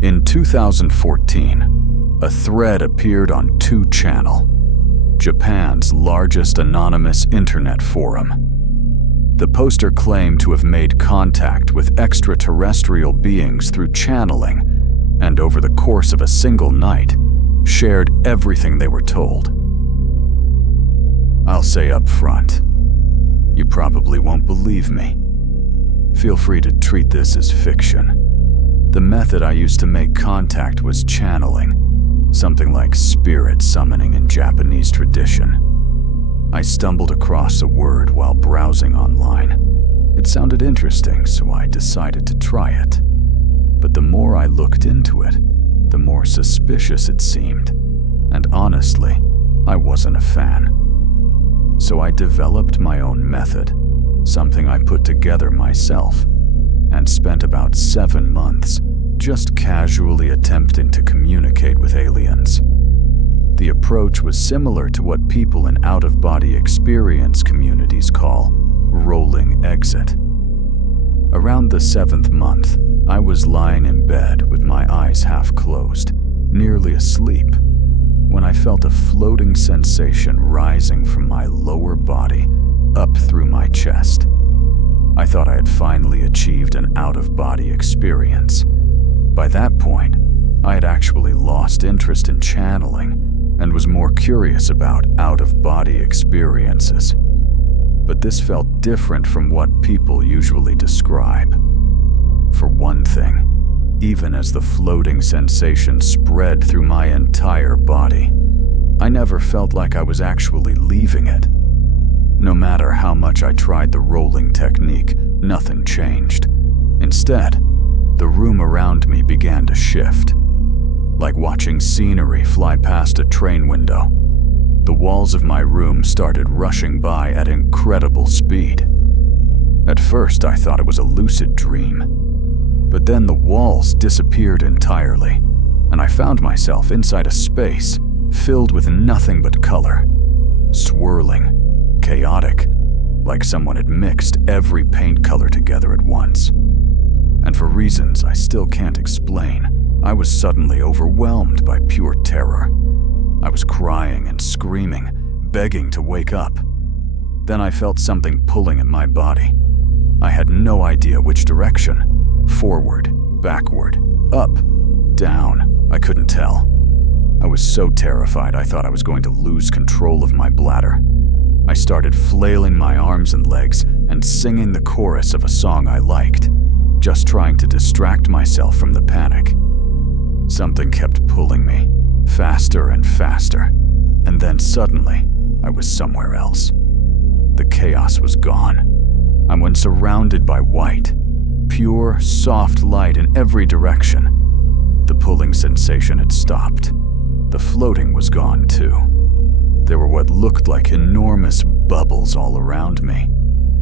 In 2014, a thread appeared on 2channel, Japan's largest anonymous internet forum. The poster claimed to have made contact with extraterrestrial beings through channeling, and over the course of a single night, shared everything they were told. I'll say up front, you probably won't believe me. Feel free to treat this as fiction. The method I used to make contact was channeling, something like spirit summoning in Japanese tradition. I stumbled across a word while browsing online. It sounded interesting, so I decided to try it. But the more I looked into it, the more suspicious it seemed, and honestly, I wasn't a fan. So I developed my own method, something I put together myself, and spent about 7 months just casually attempting to communicate with aliens. The approach was similar to what people in out-of-body experience communities call rolling exit. Around the 7th month, I was lying in bed with my eyes half closed, nearly asleep, when I felt a floating sensation rising from my lower body up through my chest. I thought I had finally achieved an out-of-body experience. By that point, I had actually lost interest in channeling and was more curious about out-of-body experiences. But this felt different from what people usually describe. For one thing, even as the floating sensation spread through my entire body, I never felt like I was actually leaving it. No matter how much I tried the rolling technique, nothing changed. Instead, the room around me began to shift. Like watching scenery fly past a train window, the walls of my room started rushing by at incredible speed. At first, I thought it was a lucid dream. But then the walls disappeared entirely, and I found myself inside a space filled with nothing but color. Swirling, chaotic, like someone had mixed every paint color together at once. And for reasons I still can't explain, I was suddenly overwhelmed by pure terror. I was crying and screaming, begging to wake up. Then I felt something pulling at my body. I had no idea which direction. Forward, backward, up, down, I couldn't tell. I was so terrified I thought I was going to lose control of my bladder. I started flailing my arms and legs and singing the chorus of a song I liked, just trying to distract myself from the panic. Something kept pulling me, faster and faster, and then suddenly, I was somewhere else. The chaos was gone. I was surrounded by white, pure, soft light in every direction. The pulling sensation had stopped. The floating was gone too. There were what looked like enormous bubbles all around me.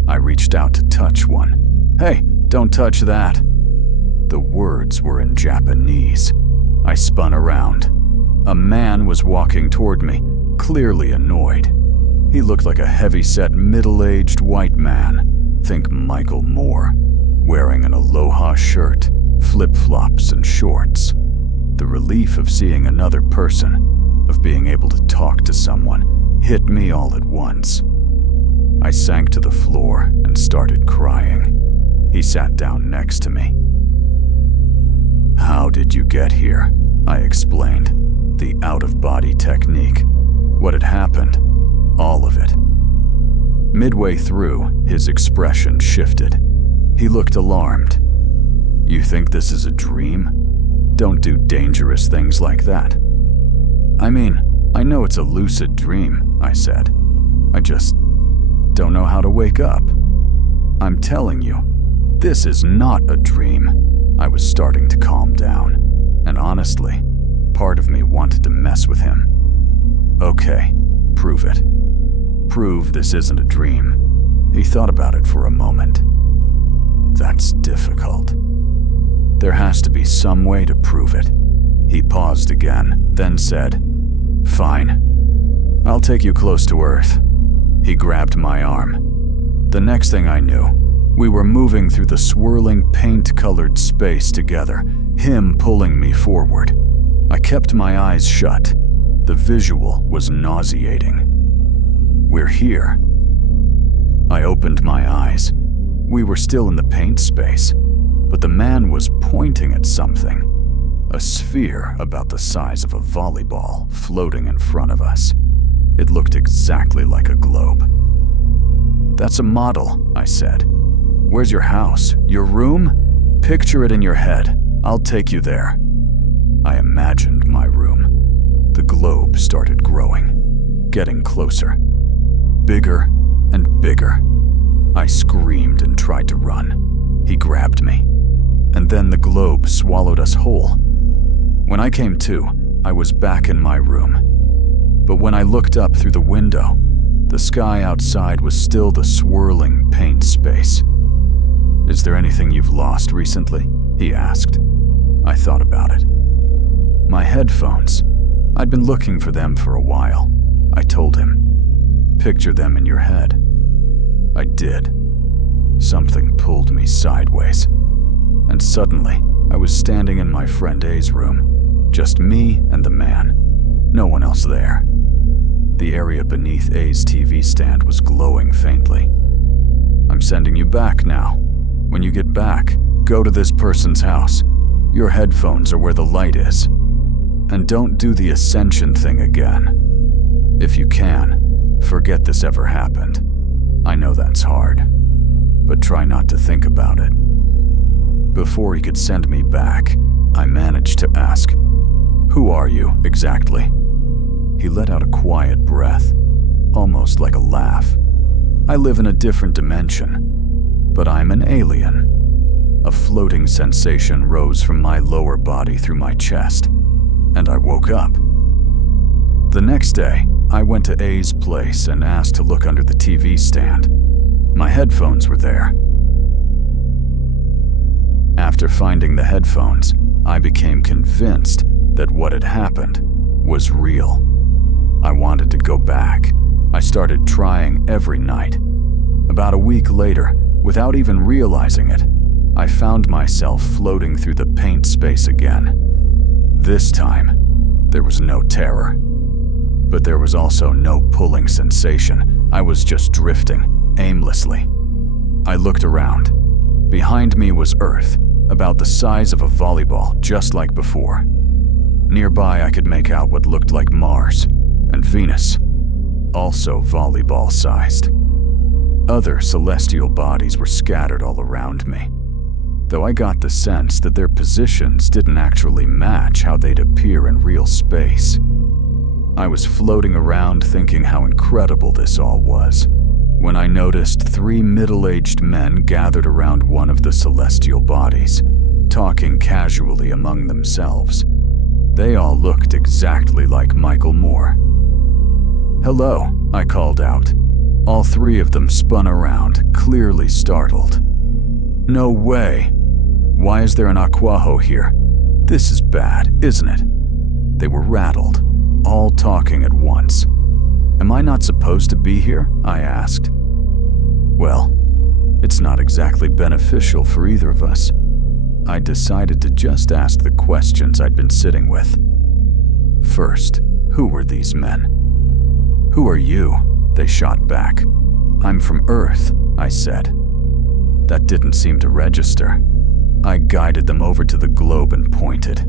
I reached out to touch one. "Hey, don't touch that." The words were in Japanese. I spun around. A man was walking toward me, clearly annoyed. He looked like a heavy-set, middle-aged white man. Think Michael Moore, wearing an Aloha shirt, flip-flops, and shorts. The relief of seeing another person, of being able to talk to someone, hit me all at once. I sank to the floor and started crying. He sat down next to me. "How did you get here?" I explained. The out-of-body technique. What had happened. All of it. Midway through, his expression shifted. He looked alarmed. "You think this is a dream? Don't do dangerous things like that." "I mean, I know it's a lucid dream," I said. "I just don't know how to wake up." "I'm telling you, this is not a dream." I was starting to calm down, and honestly, part of me wanted to mess with him. "Okay, prove it. Prove this isn't a dream." He thought about it for a moment. "That's difficult. There has to be some way to prove it." He paused again, then said, "Fine. I'll take you close to Earth." He grabbed my arm. The next thing I knew, We were moving through the swirling paint-colored space together, him pulling me forward. I kept my eyes shut. The visual was nauseating. We're here. I opened my eyes. We were still in the paint space, but the man was pointing at something. A sphere about the size of a volleyball floating in front of us. It looked exactly like a globe. "That's a model," I said. "Where's your house? Your room? Picture it in your head. I'll take you there." I imagined my room. The globe started growing, getting closer. Bigger and bigger. I screamed and tried to run. He grabbed me. And then the globe swallowed us whole. When I came to, I was back in my room. But when I looked up through the window, the sky outside was still the swirling paint space. "Is there anything you've lost recently?" he asked. I thought about it. "My headphones. I'd been looking for them for a while," I told him. "Picture them in your head." I did. Something pulled me sideways. And suddenly, I was standing in my friend A's room. Just me and the man. No one else there. The area beneath A's TV stand was glowing faintly. "I'm sending you back now. When you get back, go to this person's house. Your headphones are where the light is. And don't do the ascension thing again. If you can, forget this ever happened. I know that's hard, but try not to think about it." Before he could send me back, I managed to ask, "Who are you, exactly?" He let out a quiet breath, almost like a laugh. "I live in a different dimension, but I'm an alien." A floating sensation rose from my lower body through my chest, and I woke up. The next day, I went to A's place and asked to look under the TV stand. My headphones were there. After finding the headphones, I became convinced that what had happened was real. I wanted to go back. I started trying every night. About a week later, without even realizing it, I found myself floating through the paint space again. This time, there was no terror. But there was also no pulling sensation. I was just drifting, aimlessly. I looked around. Behind me was Earth, about the size of a volleyball, just like before. Nearby, I could make out what looked like Mars, and Venus, also volleyball-sized. Other celestial bodies were scattered all around me, though I got the sense that their positions didn't actually match how they'd appear in real space. I was floating around thinking how incredible this all was, when I noticed 3 middle-aged men gathered around one of the celestial bodies, talking casually among themselves. They all looked exactly like Michael Moore. "Hello," I called out. All 3 of them spun around, clearly startled. "No way! Why is there an Aquaho here? This is bad, isn't it?" They were rattled, all talking at once. "Am I not supposed to be here?" I asked. Well, it's not exactly beneficial for either of us. I decided to just ask the questions I'd been sitting with. First, who were these men? "Who are you?" they shot back. "I'm from Earth," I said. That didn't seem to register. I guided them over to the globe and pointed.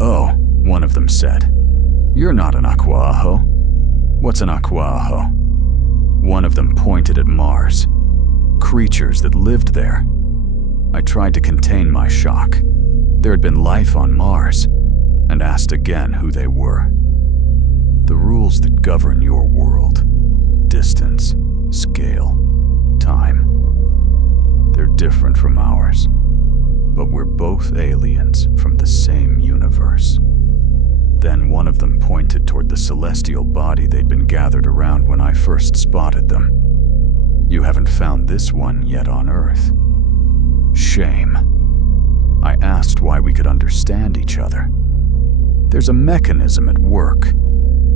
"Oh," one of them said. "You're not an Aquaho." "What's an Aquaho?" One of them pointed at Mars. Creatures that lived there. I tried to contain my shock. There had been life on Mars, and asked again who they were. "The rules that govern your world. Distance, scale, time. They're different from ours, but we're both aliens from the same universe." Then one of them pointed toward the celestial body they'd been gathered around when I first spotted them. "You haven't found this one yet on Earth." Shame. I asked why we could understand each other. "There's a mechanism at work.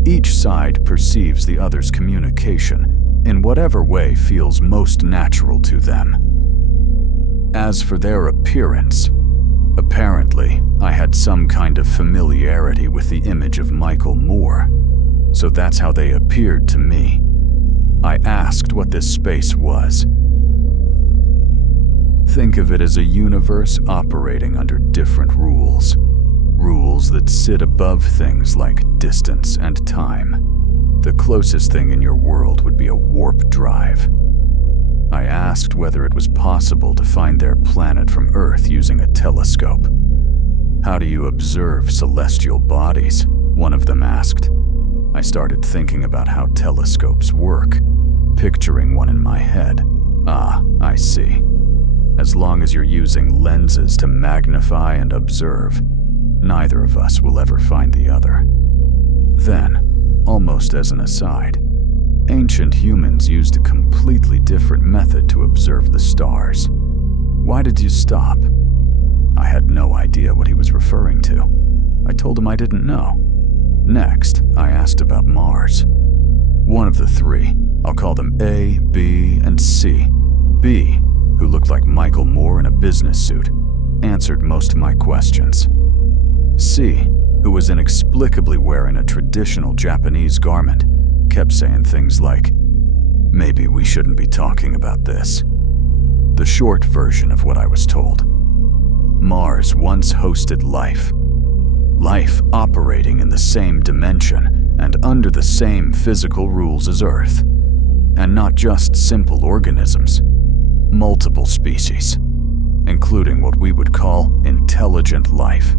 Each side perceives the other's communication in whatever way feels most natural to them. As for their appearance, apparently I had some kind of familiarity with the image of Michael Moore, so that's how they appeared to me. I asked what this space was. Think of it as a universe operating under different rules. Rules that sit above things like distance and time. The closest thing in your world would be a warp drive. I asked whether it was possible to find their planet from Earth using a telescope. How do you observe celestial bodies? One of them asked. I started thinking about how telescopes work, picturing one in my head. Ah, I see. As long as you're using lenses to magnify and observe, neither of us will ever find the other. Then, almost as an aside, ancient humans used a completely different method to observe the stars. Why did you stop? I had no idea what he was referring to. I told him I didn't know. Next, I asked about Mars. One of the three, I'll call them A, B, and C. B, who looked like Michael Moore in a business suit, answered most of my questions. C, who was inexplicably wearing a traditional Japanese garment, kept saying things like, "Maybe we shouldn't be talking about this." The short version of what I was told. Mars once hosted life. Life operating in the same dimension and under the same physical rules as Earth. And not just simple organisms. Multiple species, including what we would call intelligent life.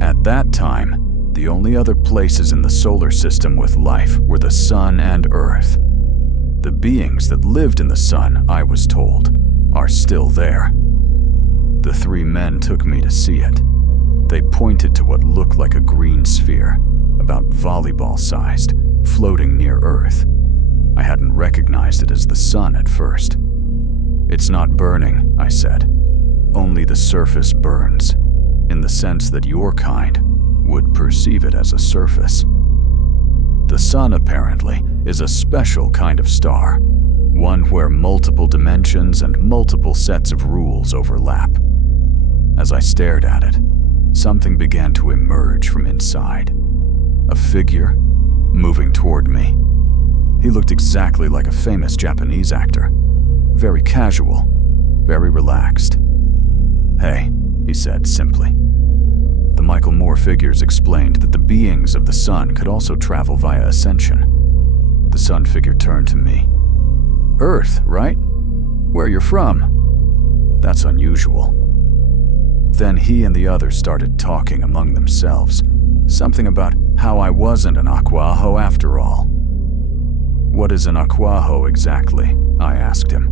At that time, the only other places in the solar system with life were the Sun and Earth. The beings that lived in the Sun, I was told, are still there. The three men took me to see it. They pointed to what looked like a green sphere, about volleyball-sized, floating near Earth. I hadn't recognized it as the Sun at first. "It's not burning," I said. "Only the surface burns, in the sense that your kind would perceive it as a surface. The Sun, apparently, is a special kind of star, one where multiple dimensions and multiple sets of rules overlap." As I stared at it, something began to emerge from inside. A figure moving toward me. He looked exactly like a famous Japanese actor. Very casual, very relaxed. "Hey," he said simply. The Michael Moore figures explained that the beings of the Sun could also travel via ascension. The Sun figure turned to me. "Earth, right? Where you're from?" "That's unusual." Then he and the others started talking among themselves, something about how I wasn't an Aquaho after all. "What is an Aquaho exactly?" I asked him.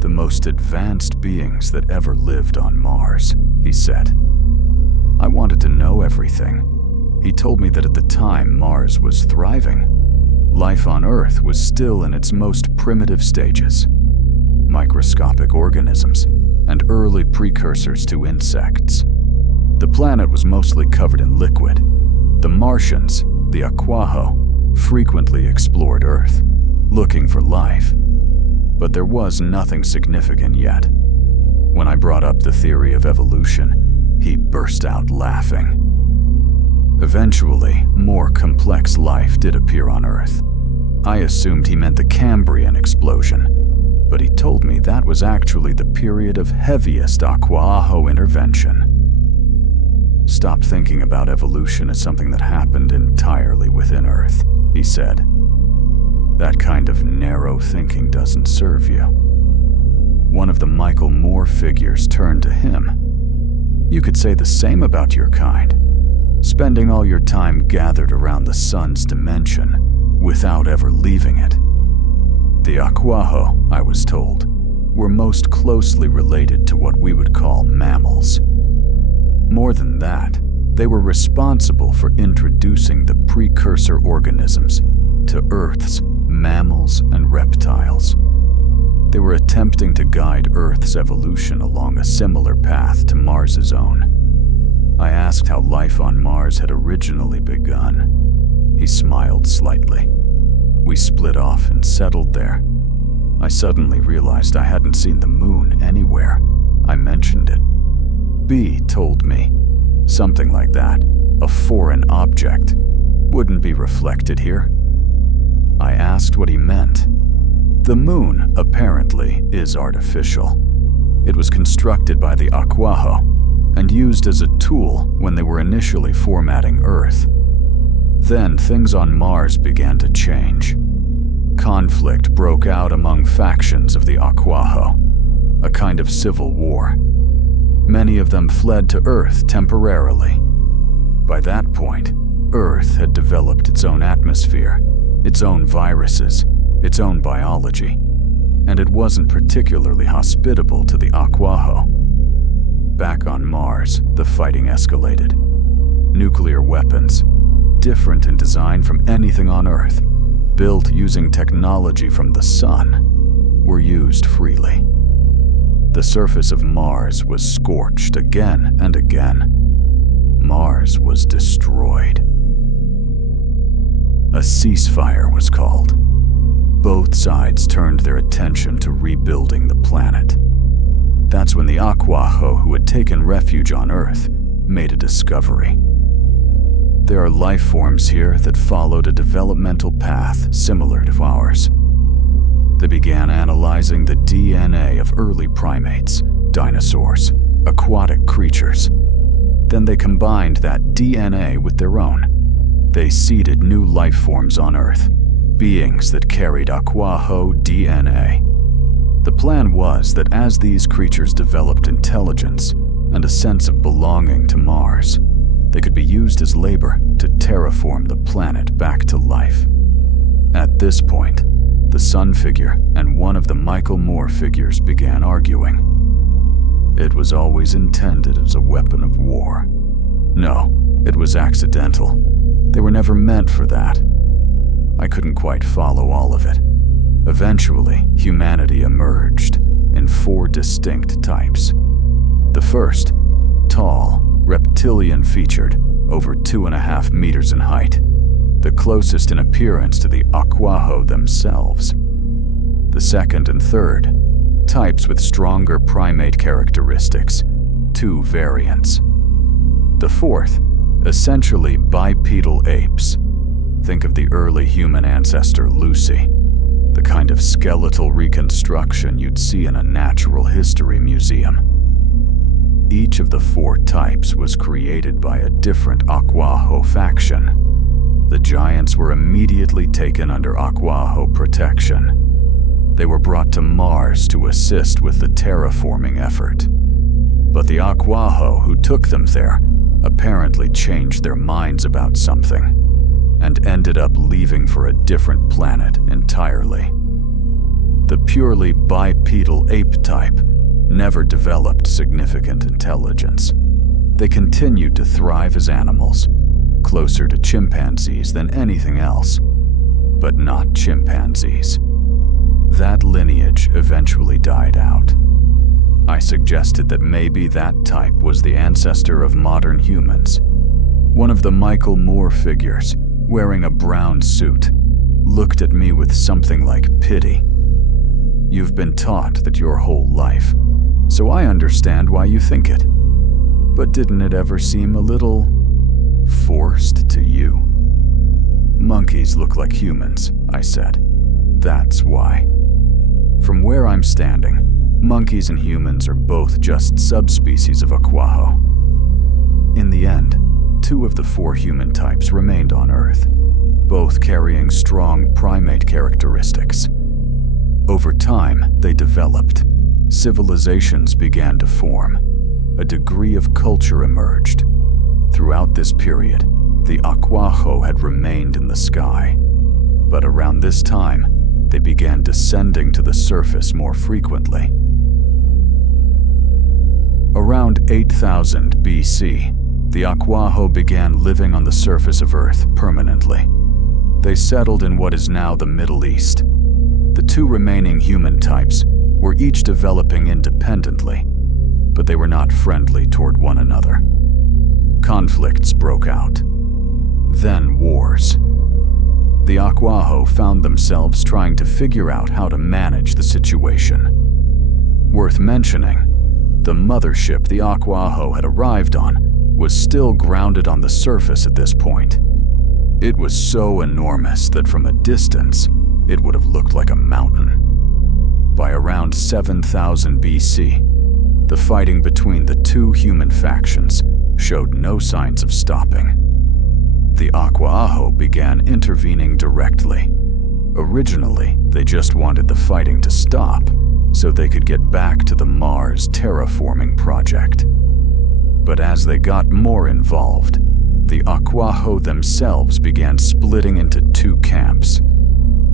"The most advanced beings that ever lived on Mars," he said. I wanted to know everything. He told me that at the time Mars was thriving. Life on Earth was still in its most primitive stages. Microscopic organisms and early precursors to insects. The planet was mostly covered in liquid. The Martians, the Aquaho, frequently explored Earth, looking for life. But there was nothing significant yet. When I brought up the theory of evolution, he burst out laughing. Eventually, more complex life did appear on Earth. I assumed he meant the Cambrian explosion, but he told me that was actually the period of heaviest Aquaho intervention. "Stop thinking about evolution as something that happened entirely within Earth," he said. "That kind of narrow thinking doesn't serve you." One of the Michael Moore figures turned to him. "You could say the same about your kind, spending all your time gathered around the Sun's dimension without ever leaving it." The Aquaho, I was told, were most closely related to what we would call mammals. More than that, they were responsible for introducing the precursor organisms to Earth's mammals and reptiles. They were attempting to guide Earth's evolution along a similar path to Mars's own. I asked how life on Mars had originally begun. He smiled slightly. "We split off and settled there. I suddenly realized I hadn't seen the moon anywhere. I mentioned it. B told me something like that. A foreign object wouldn't be reflected here. I asked what he meant. The moon, apparently, is artificial. It was constructed by the Aquaho and used as a tool when they were initially formatting Earth. Then things on Mars began to change. Conflict broke out among factions of the Aquaho, a kind of civil war. Many of them fled to Earth temporarily. By that point, Earth had developed its own atmosphere, its own viruses, its own biology, and it wasn't particularly hospitable to the Aquaho. Back on Mars, the fighting escalated. Nuclear weapons, different in design from anything on Earth, built using technology from the sun, were used freely. The surface of Mars was scorched again and again. Mars was destroyed. A ceasefire was called. Both sides turned their attention to rebuilding the planet. That's when the Aquaho, who had taken refuge on Earth, made a discovery. There are life forms here that followed a developmental path similar to ours. They began analyzing the DNA of early primates, dinosaurs, aquatic creatures. Then they combined that DNA with their own. They seeded new life forms on Earth, beings that carried Aquaho DNA. The plan was that as these creatures developed intelligence and a sense of belonging to Mars, they could be used as labor to terraform the planet back to life. At this point, the Sun figure and one of the Michael Moore figures began arguing. It was always intended as a weapon of war. No, it was accidental. They were never meant for that. I couldn't quite follow all of it. Eventually, humanity emerged in 4 distinct types. The first, tall, reptilian-featured, over 2.5 meters in height, the closest in appearance to the Aquaho themselves. The second and third, types with stronger primate characteristics, 2 variants. The fourth, essentially bipedal apes. Think of the early human ancestor Lucy, the kind of skeletal reconstruction you'd see in a natural history museum. Each of the 4 types was created by a different Aquaho faction. The giants were immediately taken under Aquaho protection. They were brought to Mars to assist with the terraforming effort. But the Aquaho who took them there apparently changed their minds about something and ended up leaving for a different planet entirely. The purely bipedal ape type never developed significant intelligence. They continued to thrive as animals, closer to chimpanzees than anything else, but not chimpanzees. That lineage eventually died out. I suggested that maybe that type was the ancestor of modern humans. One of the Michael Moore figures, wearing a brown suit, looked at me with something like pity. You've been taught that your whole life, so I understand why you think it. But didn't it ever seem a little forced to you? Monkeys look like humans, I said. That's why. From where I'm standing, monkeys and humans are both just subspecies of Aquaho. In the end, 2 of the 4 human types remained on Earth, both carrying strong primate characteristics. Over time, they developed. Civilizations began to form. A degree of culture emerged. Throughout this period, the Aquaho had remained in the sky. But around this time, they began descending to the surface more frequently. Around 8000 BC, the Aquaho began living on the surface of Earth permanently. They settled in what is now the Middle East. The 2 remaining human types were each developing independently, but they were not friendly toward one another. Conflicts broke out. Then wars. The Aquaho found themselves trying to figure out how to manage the situation. Worth mentioning, the mothership the Aquaho had arrived on was still grounded on the surface at this point. It was so enormous that from a distance, it would have looked like a mountain. By around 7000 BC, the fighting between the two human factions showed no signs of stopping. The Aquaho began intervening directly. Originally, they just wanted the fighting to stop so they could get back to the Mars terraforming project. But as they got more involved, the Aquaho themselves began splitting into two camps,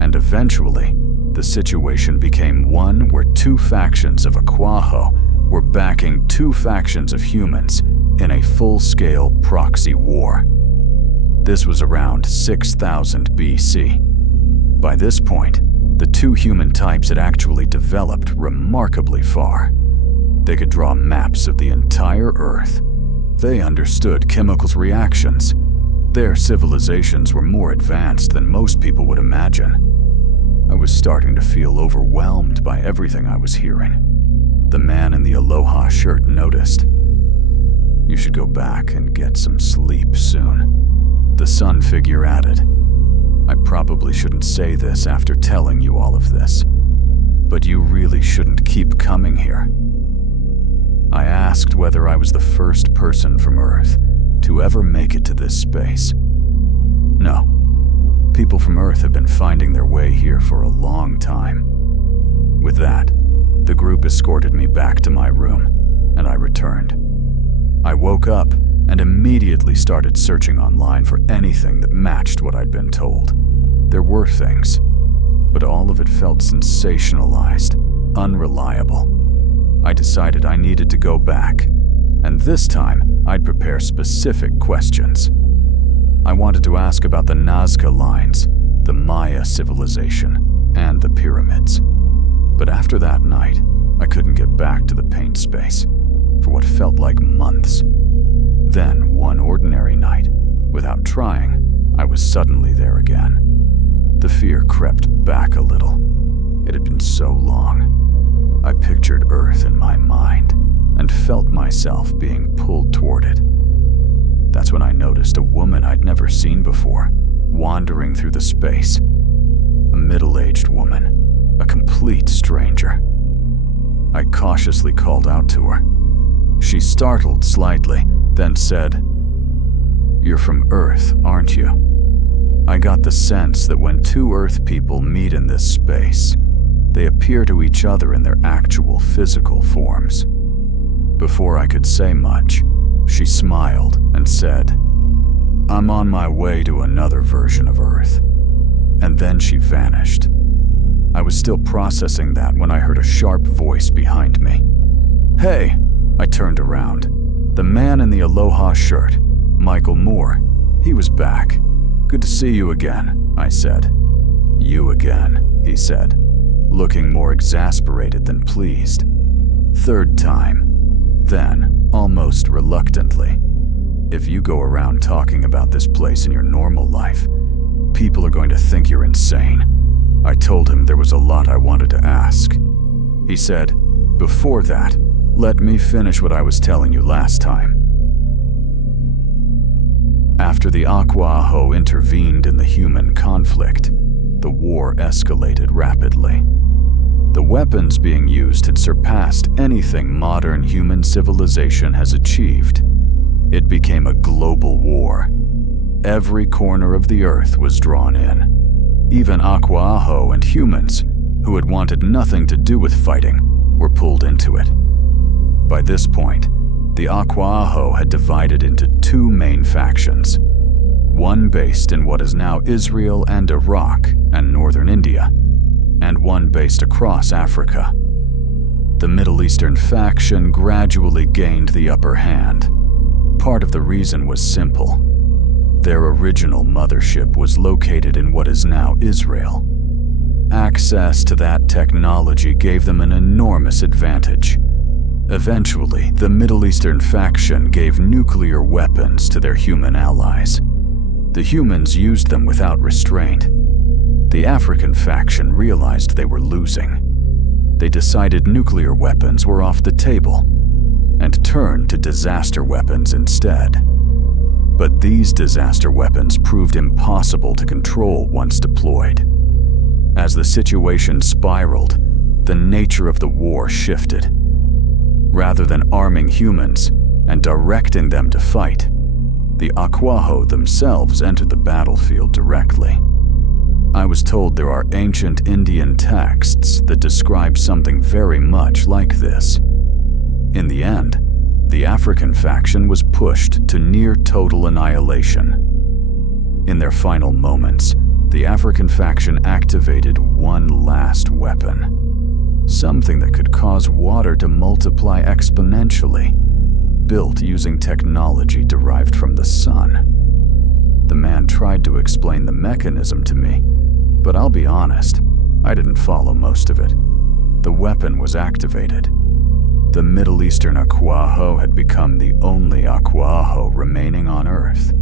and eventually, the situation became one where two factions of Aquaho were backing two factions of humans in a full-scale proxy war. This was around 6000 BC. By this point, the two human types had actually developed remarkably far. They could draw maps of the entire Earth. They understood chemicals reactions. Their civilizations were more advanced than most people would imagine. I was starting to feel overwhelmed by everything I was hearing. The man in the Aloha shirt noticed. "You should go back and get some sleep soon," the sun figure added. "I probably shouldn't say this after telling you all of this, but you really shouldn't keep coming here." I asked whether I was the first person from Earth to ever make it to this space. No. People from Earth have been finding their way here for a long time. With that, the group escorted me back to my room, and I returned. I woke up and immediately started searching online for anything that matched what I'd been told. There were things, but all of it felt sensationalized, unreliable. I decided I needed to go back, and this time I'd prepare specific questions. I wanted to ask about the Nazca lines, the Maya civilization, and the pyramids. But after that night, I couldn't get back to the paint space for what felt like months. Then, one ordinary night, without trying, I was suddenly there again. The fear crept back a little. It had been so long. I pictured Earth in my mind and felt myself being pulled toward it. That's when I noticed a woman I'd never seen before, wandering through the space. A middle-aged woman, a complete stranger. I cautiously called out to her. She startled slightly, then said, "You're from Earth, aren't you?" I got the sense that when two Earth people meet in this space, they appear to each other in their actual physical forms. Before I could say much, she smiled and said, "I'm on my way to another version of Earth." And then she vanished. I was still processing that when I heard a sharp voice behind me. "Hey!" I turned around. The man in the Aloha shirt, Michael Moore, he was back. "Good to see you again," I said. "You again," he said, looking more exasperated than pleased. Third time. Then, almost reluctantly, "If you go around talking about this place in your normal life, people are going to think you're insane." I told him there was a lot I wanted to ask. He said, "Before that, let me finish what I was telling you last time." After the Aquaho intervened in the human conflict, the war escalated rapidly. The weapons being used had surpassed anything modern human civilization has achieved. It became a global war. Every corner of the Earth was drawn in. Even Aquaho and humans, who had wanted nothing to do with fighting, were pulled into it. By this point, the Aquaho had divided into two main factions, one based in what is now Israel and Iraq and northern India, and one based across Africa. The Middle Eastern faction gradually gained the upper hand. Part of the reason was simple. Their original mothership was located in what is now Israel. Access to that technology gave them an enormous advantage. Eventually, the Middle Eastern faction gave nuclear weapons to their human allies. The humans used them without restraint. The African faction realized they were losing. they decided nuclear weapons were off the table and turned to disaster weapons instead. But these disaster weapons proved impossible to control once deployed. As the situation spiraled, the nature of the war shifted. Rather than arming humans and directing them to fight, the Aquaho themselves entered the battlefield directly. I was told there are ancient Indian texts that describe something very much like this. In the end, the African faction was pushed to near total annihilation. In their final moments, the African faction activated one last weapon. Something that could cause water to multiply exponentially, built using technology derived from the sun. The man tried to explain the mechanism to me, but I'll be honest, I didn't follow most of it. The weapon was activated. The Middle Eastern Aquaho had become the only Aquaho remaining on Earth.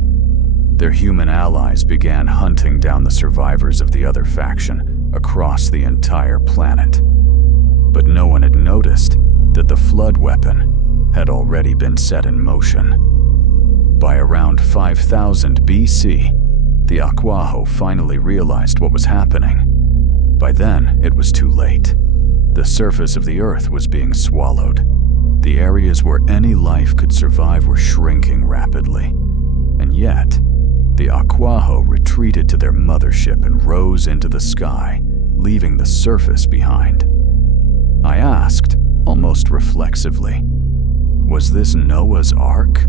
Their human allies began hunting down the survivors of the other faction across the entire planet. But no one had noticed that the flood weapon had already been set in motion. By around 5000 BC, the Aquaho finally realized what was happening. By then, it was too late. The surface of the Earth was being swallowed. The areas where any life could survive were shrinking rapidly. And yet, the Aquaho retreated to their mothership and rose into the sky, leaving the surface behind. I asked, almost reflexively, "Was this Noah's Ark?"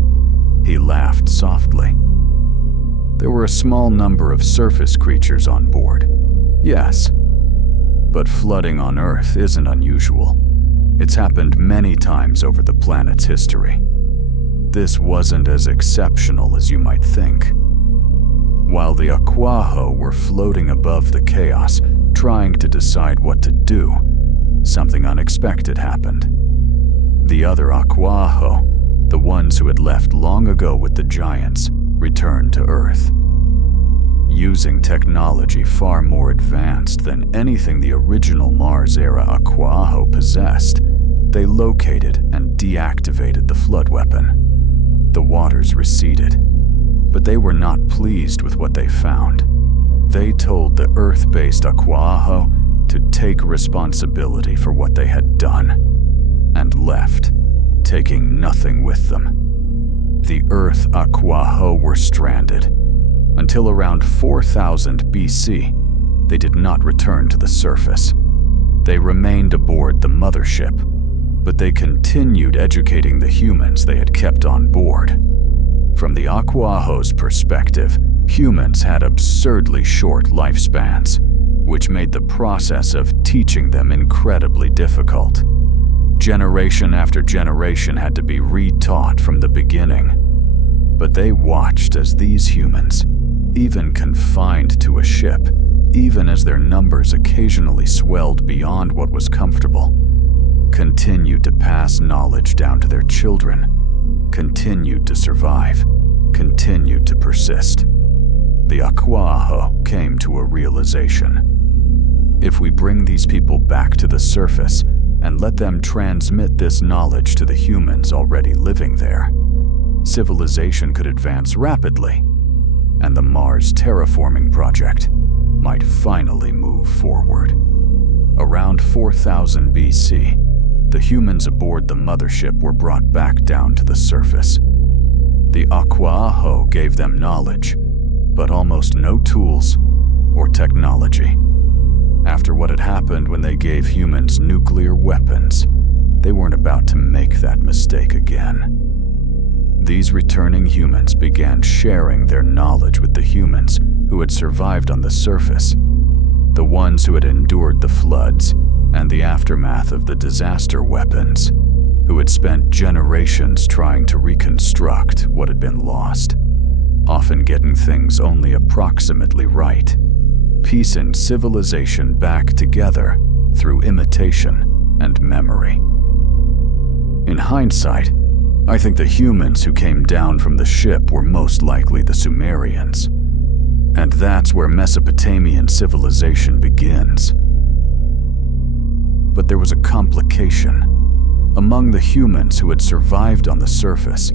He laughed softly. There were a small number of surface creatures on board, yes. But flooding on Earth isn't unusual. It's happened many times over the planet's history. This wasn't as exceptional as you might think. While the Aquaho were floating above the chaos, trying to decide what to do, something unexpected happened. The other Aquaho, the ones who had left long ago with the giants, returned to Earth. Using technology far more advanced than anything the original Mars-era Aquaho possessed, they located and deactivated the flood weapon. The waters receded, but they were not pleased with what they found. They told the Earth-based Aquaho to take responsibility for what they had done, and left, taking nothing with them. The Earth Aquaho were stranded. Until around 4000 BC, they did not return to the surface. They remained aboard the mothership, but they continued educating the humans they had kept on board. From the Aquaho's perspective, humans had absurdly short lifespans, which made the process of teaching them incredibly difficult. Generation after generation had to be retaught from the beginning. But they watched as these humans, even confined to a ship, even as their numbers occasionally swelled beyond what was comfortable, continued to pass knowledge down to their children, continued to survive, continued to persist. The Aquaho came to a realization. If we bring these people back to the surface and let them transmit this knowledge to the humans already living there, civilization could advance rapidly, and the Mars terraforming project might finally move forward. Around 4000 BC, the humans aboard the mothership were brought back down to the surface. The Aquaho gave them knowledge, but almost no tools or technology. After what had happened when they gave humans nuclear weapons, they weren't about to make that mistake again. These returning humans began sharing their knowledge with the humans who had survived on the surface, the ones who had endured the floods and the aftermath of the disaster weapons, who had spent generations trying to reconstruct what had been lost, often getting things only approximately right, piecing civilization back together through imitation and memory. In hindsight, I think the humans who came down from the ship were most likely the Sumerians. And that's where Mesopotamian civilization begins. But there was a complication. Among the humans who had survived on the surface,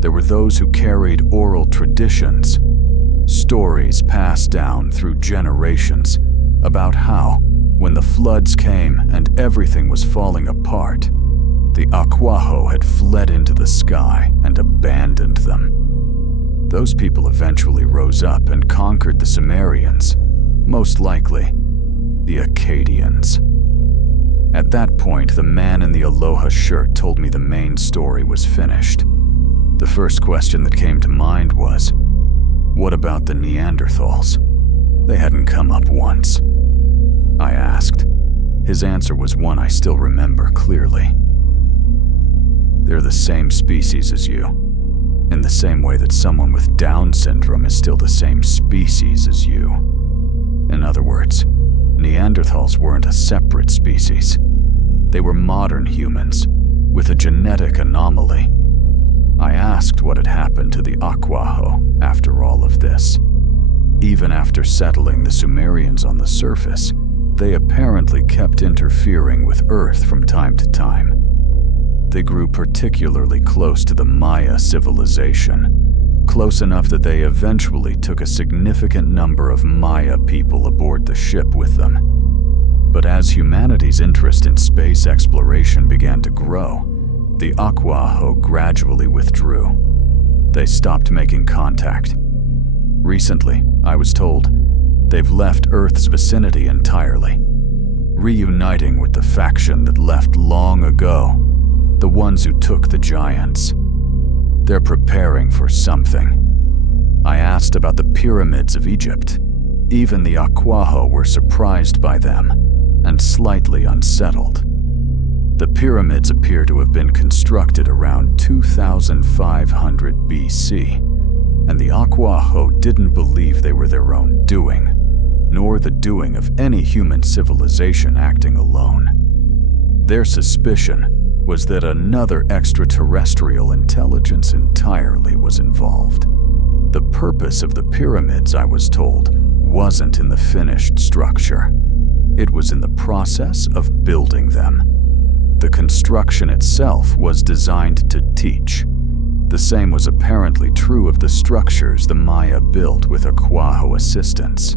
there were those who carried oral traditions, stories passed down through generations about how, when the floods came and everything was falling apart, the Aquaho had fled into the sky and abandoned them. Those people eventually rose up and conquered the Sumerians, most likely the Akkadians. At that point, the man in the Aloha shirt told me the main story was finished. The first question that came to mind was, what about the Neanderthals? They hadn't come up once. I asked. His answer was one I still remember clearly. They're the same species as you, in the same way that someone with Down syndrome is still the same species as you. In other words, Neanderthals weren't a separate species. They were modern humans, with a genetic anomaly. I asked what had happened to the Aquaho after all of this. Even after settling the Sumerians on the surface, they apparently kept interfering with Earth from time to time. They grew particularly close to the Maya civilization, close enough that they eventually took a significant number of Maya people aboard the ship with them. But as humanity's interest in space exploration began to grow, the Aquaho gradually withdrew. They stopped making contact. Recently, I was told, they've left Earth's vicinity entirely, reuniting with the faction that left long ago, the ones who took the giants. They're preparing for something. I asked about the pyramids of Egypt. Even the Aquaho were surprised by them and slightly unsettled. The pyramids appear to have been constructed around 2500 BC, and the Aquaho didn't believe they were their own doing, nor the doing of any human civilization acting alone. Their suspicion was that another extraterrestrial intelligence entirely was involved. The purpose of the pyramids, I was told, wasn't in the finished structure. It was in the process of building them. The construction itself was designed to teach. The same was apparently true of the structures the Maya built with Aquaho assistance.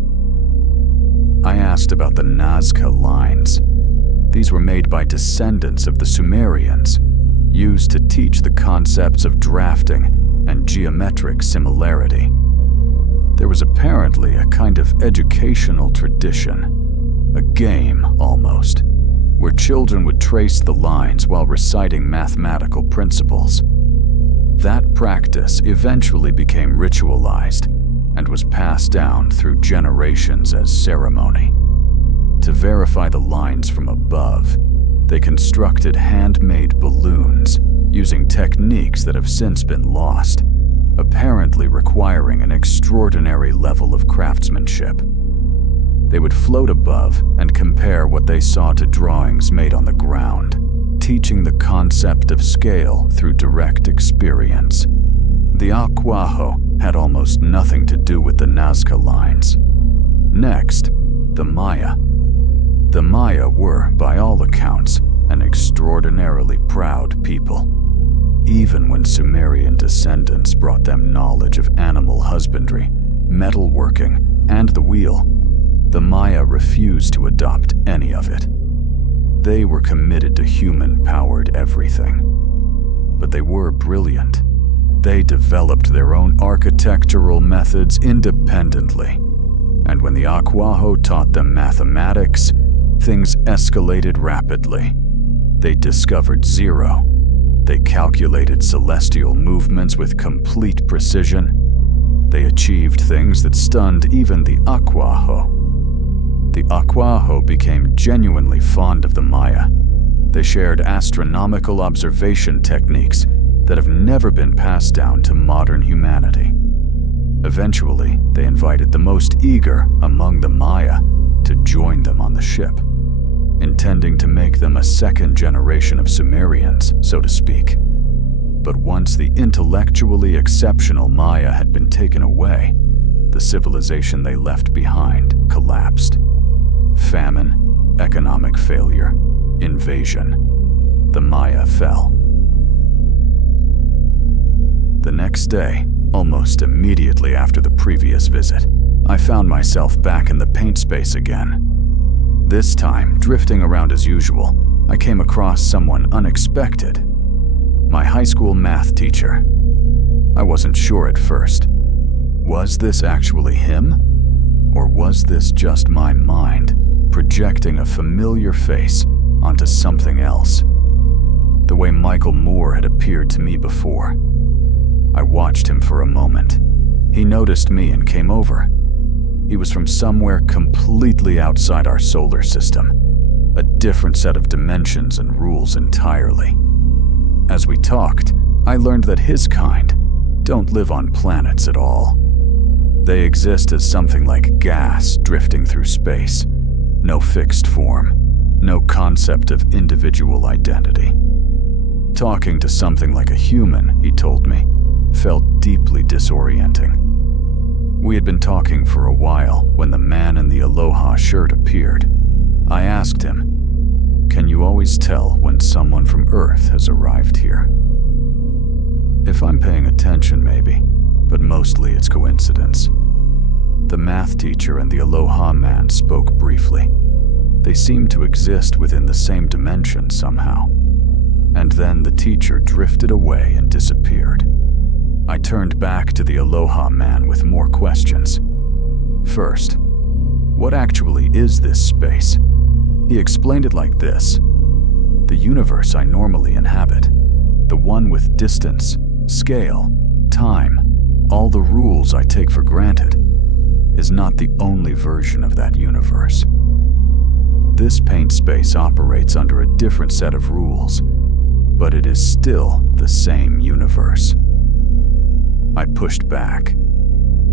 I asked about the Nazca lines. These were made by descendants of the Sumerians, used to teach the concepts of drafting and geometric similarity. There was apparently a kind of educational tradition, a game almost, where children would trace the lines while reciting mathematical principles. That practice eventually became ritualized and was passed down through generations as ceremony. To verify the lines from above, they constructed handmade balloons using techniques that have since been lost, apparently requiring an extraordinary level of craftsmanship. They would float above and compare what they saw to drawings made on the ground, teaching the concept of scale through direct experience. The Aquaho had almost nothing to do with the Nazca lines. Next, the Maya. The Maya were, by all accounts, an extraordinarily proud people. Even when Sumerian descendants brought them knowledge of animal husbandry, metalworking, and the wheel, the Maya refused to adopt any of it. They were committed to human-powered everything. But they were brilliant. They developed their own architectural methods independently. And when the Aquaho taught them mathematics, things escalated rapidly. They discovered zero. They calculated celestial movements with complete precision. They achieved things that stunned even the Aquaho. The Aquaho became genuinely fond of the Maya. They shared astronomical observation techniques that have never been passed down to modern humanity. Eventually, they invited the most eager among the Maya to join them on the ship, intending to make them a second generation of Sumerians, so to speak. But once the intellectually exceptional Maya had been taken away, the civilization they left behind collapsed. Famine, economic failure, invasion. The Maya fell. The next day, almost immediately after the previous visit, I found myself back in the paint space again. This time, drifting around as usual, I came across someone unexpected. My high school math teacher. I wasn't sure at first. Was this actually him? Or was this just my mind projecting a familiar face onto something else? The way Michael Moore had appeared to me before. I watched him for a moment. He noticed me and came over. He was from somewhere completely outside our solar system, a different set of dimensions and rules entirely. As we talked, I learned that his kind don't live on planets at all. They exist as something like gas drifting through space. No fixed form, no concept of individual identity. Talking to something like a human, he told me, felt deeply disorienting. We had been talking for a while when the man in the Aloha shirt appeared. I asked him, "Can you always tell when someone from Earth has arrived here?" If I'm paying attention, maybe, but mostly it's coincidence. The math teacher and the Aloha man spoke briefly. They seemed to exist within the same dimension somehow. And then the teacher drifted away and disappeared. I turned back to the Aloha man with more questions. First, what actually is this space? He explained it like this. The universe I normally inhabit, the one with distance, scale, time, all the rules I take for granted, is not the only version of that universe. This paint space operates under a different set of rules, but it is still the same universe. I pushed back.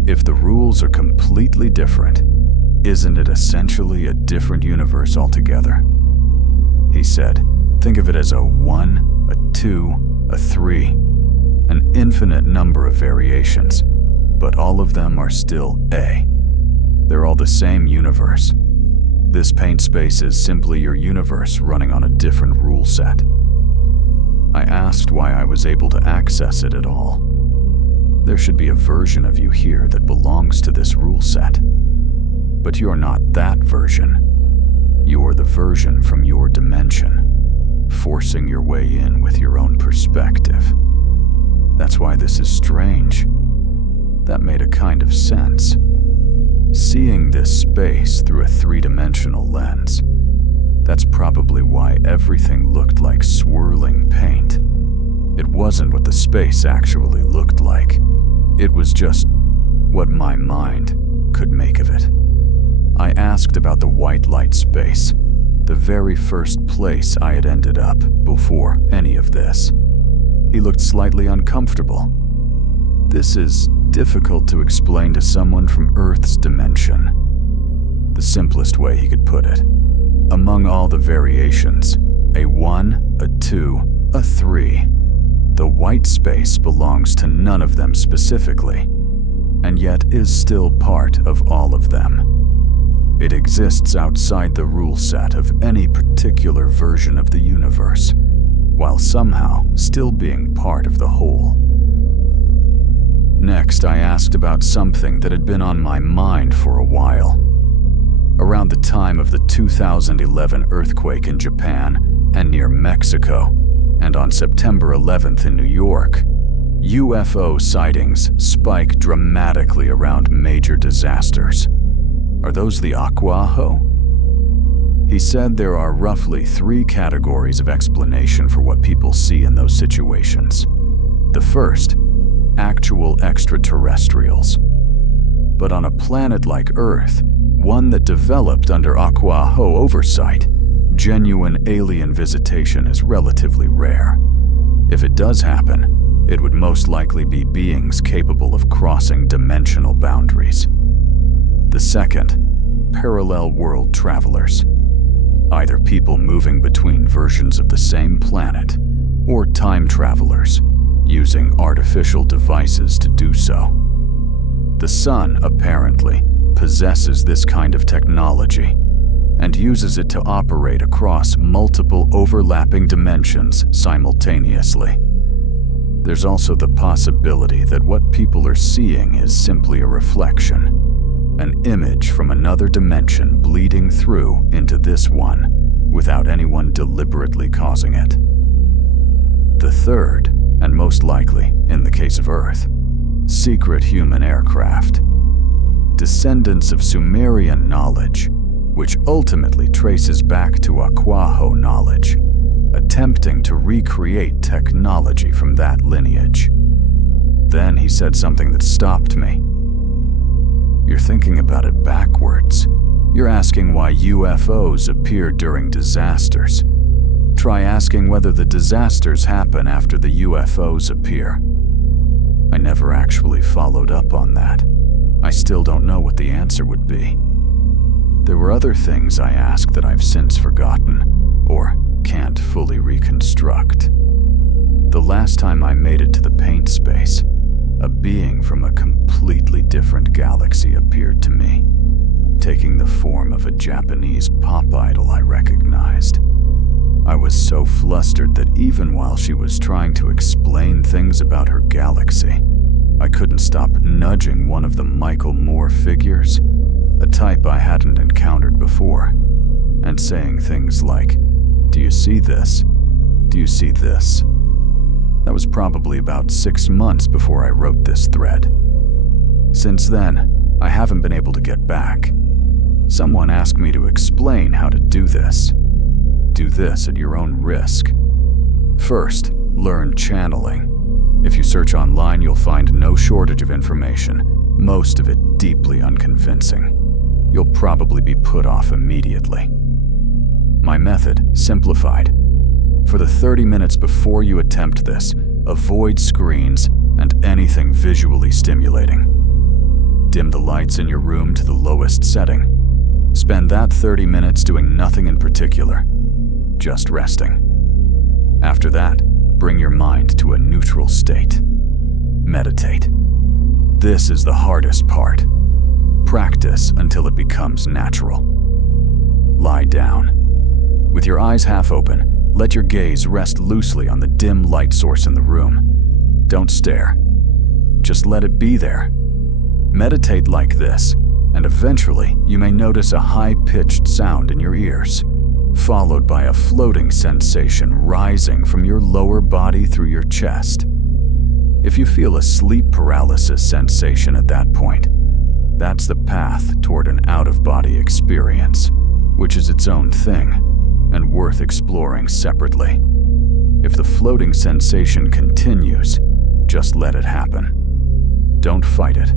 If the rules are completely different, isn't it essentially a different universe altogether? He said, think of it as a 1, a 2, a 3, an infinite number of variations, but all of them are still A. They're all the same universe. This paint space is simply your universe running on a different rule set. I asked why I was able to access it at all. There should be a version of you here that belongs to this rule set. But you're not that version. You're the version from your dimension, forcing your way in with your own perspective. That's why this is strange. That made a kind of sense. Seeing this space through a three-dimensional lens, that's probably why everything looked like swirling paint. It wasn't what the space actually looked like. It was just what my mind could make of it. I asked about the white light space, the very first place I had ended up before any of this. He looked slightly uncomfortable. This is difficult to explain to someone from Earth's dimension. The simplest way he could put it. Among all the variations, a 1, a 2, a 3, the white space belongs to none of them specifically, and yet is still part of all of them. It exists outside the rule set of any particular version of the universe, while somehow still being part of the whole. Next, I asked about something that had been on my mind for a while. Around the time of the 2011 earthquake in Japan and near Mexico, and on September 11th in New York, UFO sightings spike dramatically around major disasters. Are those the Aquaho? He said there are roughly 3 categories of explanation for what people see in those situations. The first, actual extraterrestrials. But on a planet like Earth, one that developed under Aquaho oversight, genuine alien visitation is relatively rare. If it does happen, it would most likely be beings capable of crossing dimensional boundaries. The second, parallel world travelers. Either people moving between versions of the same planet, or time travelers, using artificial devices to do so. The sun, apparently, possesses this kind of technology, and uses it to operate across multiple overlapping dimensions simultaneously. There's also the possibility that what people are seeing is simply a reflection, an image from another dimension bleeding through into this one without anyone deliberately causing it. The third, and most likely, in the case of Earth, secret human aircraft. Descendants of Sumerian knowledge, which ultimately traces back to Aquaho knowledge, attempting to recreate technology from that lineage. Then he said something that stopped me. You're thinking about it backwards. You're asking why UFOs appear during disasters. Try asking whether the disasters happen after the UFOs appear. I never actually followed up on that. I still don't know what the answer would be. There were other things I asked that I've since forgotten, or can't fully reconstruct. The last time I made it to the paint space, a being from a completely different galaxy appeared to me, taking the form of a Japanese pop idol I recognized. I was so flustered that even while she was trying to explain things about her galaxy, I couldn't stop nudging one of the Michael Moore figures, a type I hadn't encountered before, and saying things like, "Do you see this? Do you see this?" That was probably about 6 months before I wrote this thread. Since then, I haven't been able to get back. Someone asked me to explain how to do this. Do this at your own risk. First, learn channeling. If you search online, you'll find no shortage of information, most of it deeply unconvincing. You'll probably be put off immediately. My method, simplified. For the 30 minutes before you attempt this, avoid screens and anything visually stimulating. Dim the lights in your room to the lowest setting. Spend that 30 minutes doing nothing in particular, just resting. After that, bring your mind to a neutral state. Meditate. This is the hardest part. Practice until it becomes natural. Lie down. With your eyes half open, let your gaze rest loosely on the dim light source in the room. Don't stare. Just let it be there. Meditate like this, and eventually you may notice a high-pitched sound in your ears, followed by a floating sensation rising from your lower body through your chest. If you feel a sleep paralysis sensation at that point, that's the path toward an out-of-body experience, which is its own thing and worth exploring separately. If the floating sensation continues, just let it happen. Don't fight it.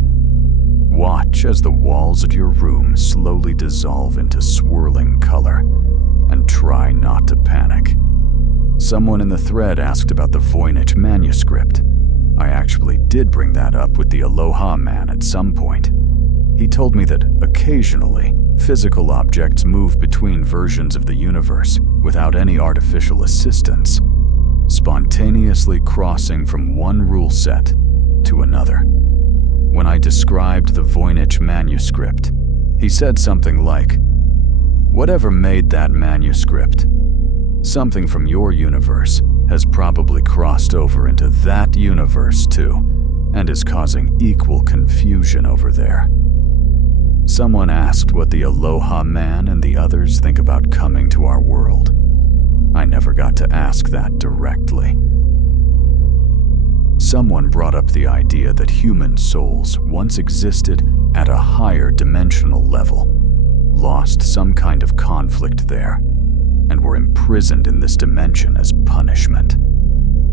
Watch as the walls of your room slowly dissolve into swirling color, and try not to panic. Someone in the thread asked about the Voynich manuscript. I actually did bring that up with the Aloha man at some point. He told me that occasionally, physical objects move between versions of the universe without any artificial assistance, spontaneously crossing from one rule set to another. When I described the Voynich manuscript, he said something like, "Whatever made that manuscript, something from your universe has probably crossed over into that universe too, and is causing equal confusion over there." Someone asked what the Aloha man and the others think about coming to our world. I never got to ask that directly. Someone brought up the idea that human souls once existed at a higher dimensional level, lost some kind of conflict there, and were imprisoned in this dimension as punishment.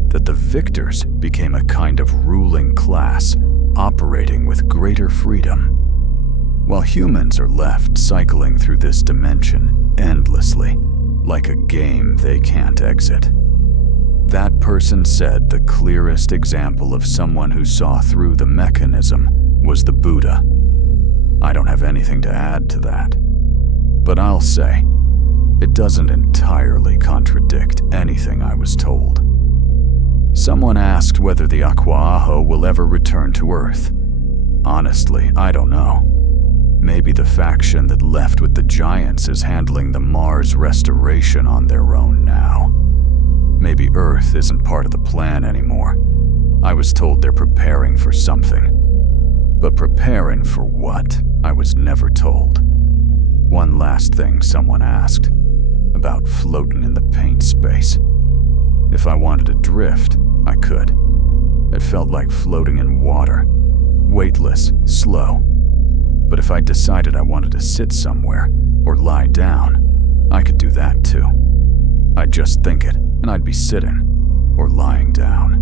That the victors became a kind of ruling class, operating with greater freedom, while humans are left cycling through this dimension endlessly, like a game they can't exit. That person said the clearest example of someone who saw through the mechanism was the Buddha. I don't have anything to add to that, but I'll say, it doesn't entirely contradict anything I was told. Someone asked whether the Aquaho will ever return to Earth. Honestly, I don't know. Maybe the faction that left with the Giants is handling the Mars restoration on their own now. Maybe Earth isn't part of the plan anymore. I was told they're preparing for something. But preparing for what, I was never told. One last thing someone asked, about floating in the paint space. If I wanted to drift, I could. It felt like floating in water, weightless, slow. But if I decided I wanted to sit somewhere or lie down, I could do that too. I'd just think it, and I'd be sitting or lying down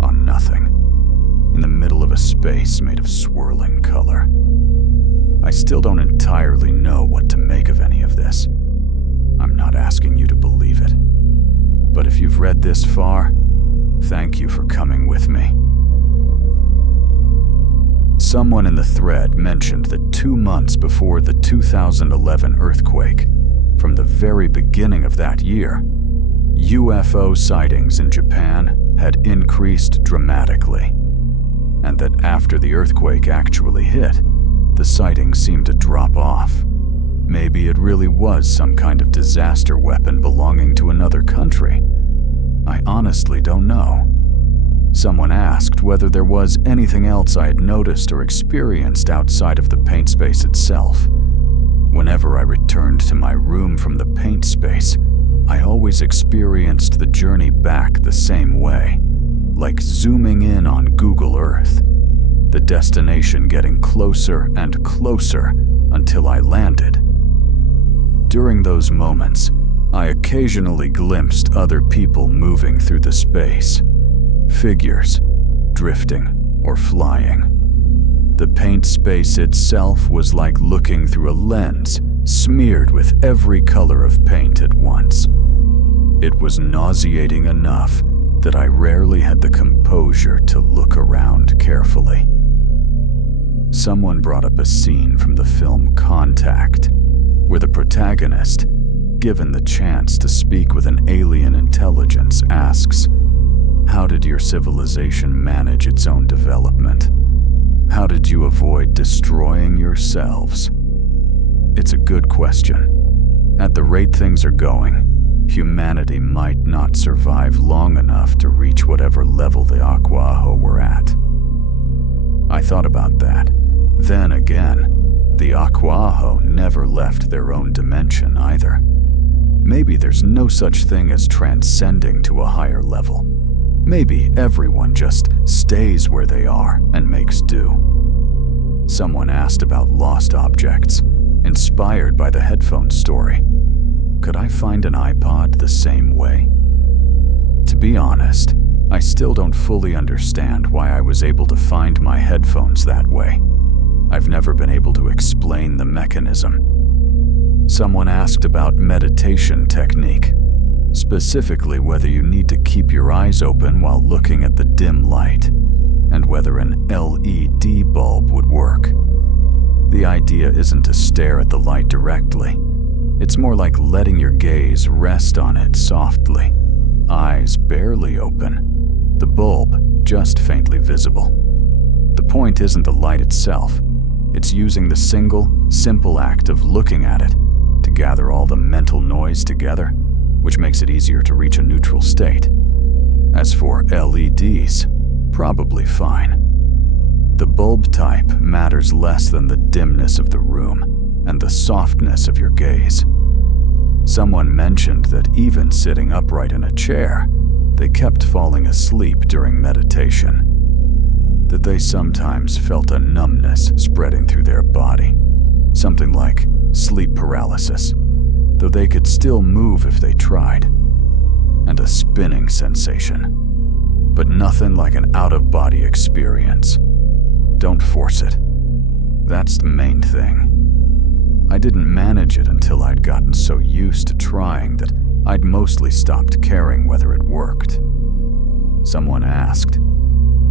on nothing, in the middle of a space made of swirling color. I still don't entirely know what to make of any of this. I'm not asking you to believe it. But if you've read this far, thank you for coming with me. Someone in the thread mentioned that 2 months before the 2011 earthquake, from the very beginning of that year, UFO sightings in Japan had increased dramatically, and that after the earthquake actually hit, the sightings seemed to drop off. Maybe it really was some kind of disaster weapon belonging to another country. I honestly don't know. Someone asked whether there was anything else I had noticed or experienced outside of the paint space itself. Whenever I returned to my room from the paint space, I always experienced the journey back the same way, like zooming in on Google Earth, the destination getting closer and closer until I landed. During those moments, I occasionally glimpsed other people moving through the space, figures, drifting or flying. The paint space itself was like looking through a lens smeared with every color of paint at once. It was nauseating enough that I rarely had the composure to look around carefully. Someone brought up a scene from the film Contact, where the protagonist, given the chance to speak with an alien intelligence, asks, "How did your civilization manage its own development? How did you avoid destroying yourselves?" It's a good question. At the rate things are going, humanity might not survive long enough to reach whatever level the Aquaho were at. I thought about that. Then again, the Aquaho never left their own dimension either. Maybe there's no such thing as transcending to a higher level. Maybe everyone just stays where they are and makes do. Someone asked about lost objects, inspired by the headphone story. Could I find an iPod the same way? To be honest, I still don't fully understand why I was able to find my headphones that way. I've never been able to explain the mechanism. Someone asked about meditation technique, specifically whether you need to keep your eyes open while looking at the dim light, and whether an LED bulb would work. The idea isn't to stare at the light directly. It's more like letting your gaze rest on it softly, eyes barely open, the bulb just faintly visible. The point isn't the light itself. It's using the simple act of looking at it to gather all the mental noise together, which makes it easier to reach a neutral state. As for LEDs, probably fine. The bulb type matters less than the dimness of the room and the softness of your gaze. Someone mentioned that even sitting upright in a chair, they kept falling asleep during meditation. That they sometimes felt a numbness spreading through their body, something like sleep paralysis, though they could still move if they tried, and a spinning sensation, but nothing like an out-of-body experience. Don't force it. That's the main thing. I didn't manage it until I'd gotten so used to trying that I'd mostly stopped caring whether it worked. Someone asked,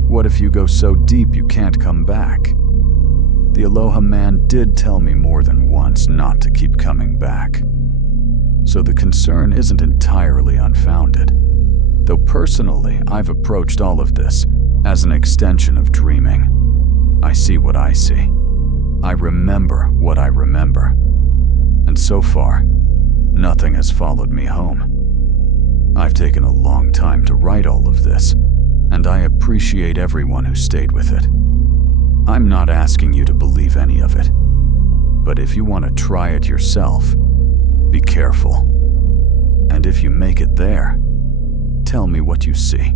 "What if you go so deep you can't come back?" The Aloha man did tell me more than once not to keep coming back. So the concern isn't entirely unfounded, though personally I've approached all of this as an extension of dreaming. I see what I see. I remember what I remember. And so far, nothing has followed me home. I've taken a long time to write all of this, and I appreciate everyone who stayed with it. I'm not asking you to believe any of it, but if you want to try it yourself, be careful. And if you make it there, tell me what you see.